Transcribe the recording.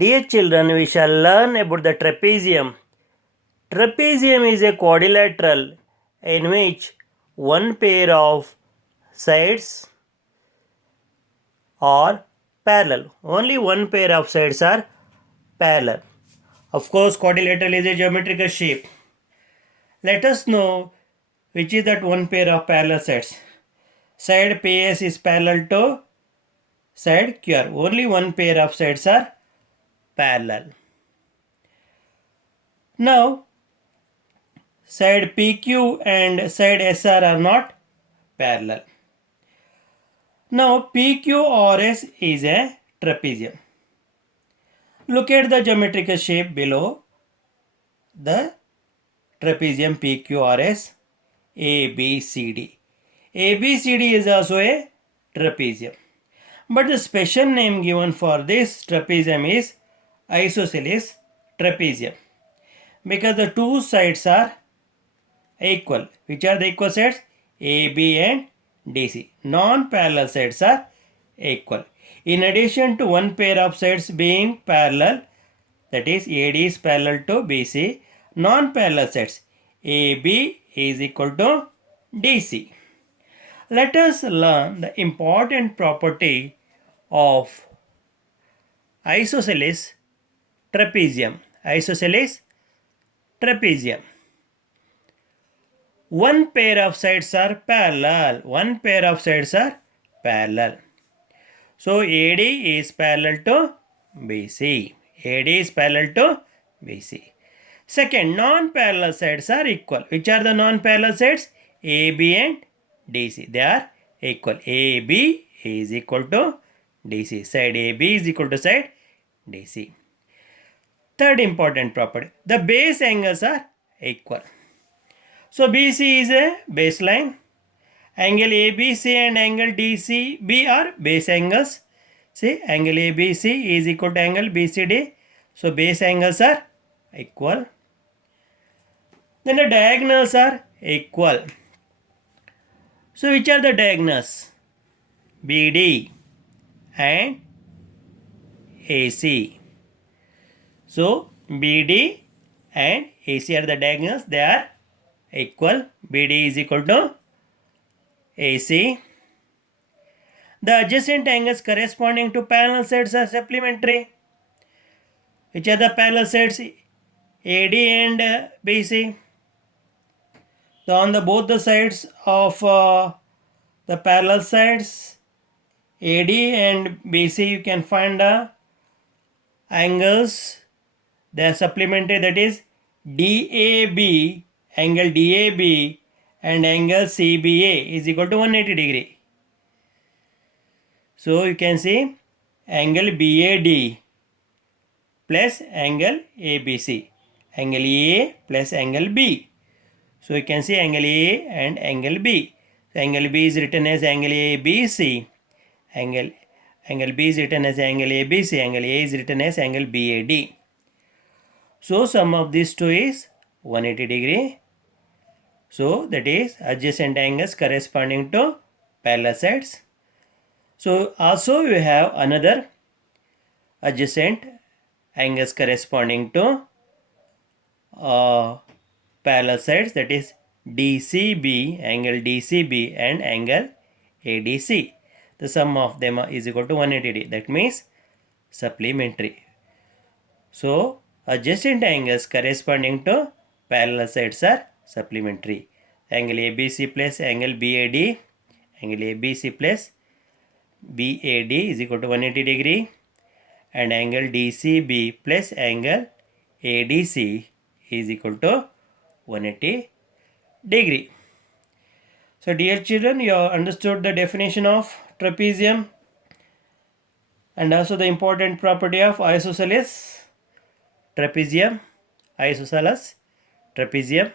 Dear children, we shall learn about the trapezium. Trapezium is a quadrilateral in which one pair of sides are parallel. Only one pair of sides are parallel. Of course, quadrilateral is a geometrical shape. Let us know which is that one pair of parallel sides. Side PS is parallel to side QR. Only one pair of sides are parallel. Now, side PQ and side SR are not parallel. Now, PQRS is a trapezium. Look at the geometrical shape below the trapezium PQRS ABCD. ABCD is also a trapezium. But the special name given for this trapezium is isosceles trapezium, because the two sides are equal. Which are the equal sides? AB and DC. Non-parallel sides are equal. In addition to one pair of sides being parallel, that is AD is parallel to BC, non-parallel sides AB is equal to DC. Let us learn the important property of isosceles trapezium. Isosceles trapezium. One pair of sides are parallel. One pair of sides are parallel. So AD is parallel to BC. AD is parallel to BC. Second, non-parallel sides are equal. Which are the non-parallel sides? AB and DC. They are equal. AB is equal to DC. Side AB is equal to side DC. Third important property, the base angles are equal. So BC is a baseline. Angle ABC and angle DCB are base angles. See, angle ABC is equal to angle BCD. So base angles are equal. Then the diagonals are equal. So which are the diagonals? BD and AC. So BD and AC are the diagonals. They are equal. BD is equal to AC. The adjacent angles corresponding to parallel sides are supplementary. Which are the parallel sides? AD and BC. So on the both the sides of the parallel sides AD and BC, you can find the angles. They are supplementary, that is DAB, angle DAB and angle CBA is equal to 180 degree. So you can see angle BAD plus angle ABC, angle A plus angle B. So you can see angle A and angle B. So angle B is written as angle ABC, angle B is written as angle ABC, angle A is written as angle BAD. So sum of these two is 180 degree. So that is adjacent angles corresponding to parallel sides. So also we have another adjacent angles corresponding to parallel sides, that is DCB, angle DCB and angle ADC. The sum of them is equal to 180 degree. That means supplementary. So adjacent angles corresponding to parallel sides are supplementary. Angle ABC plus angle BAD, angle ABC plus BAD is equal to 180 degree, and angle DCB plus angle ADC is equal to 180 degree. So dear children, you have understood the definition of trapezium and also the important property of isosceles trapezium, isosceles trapezium.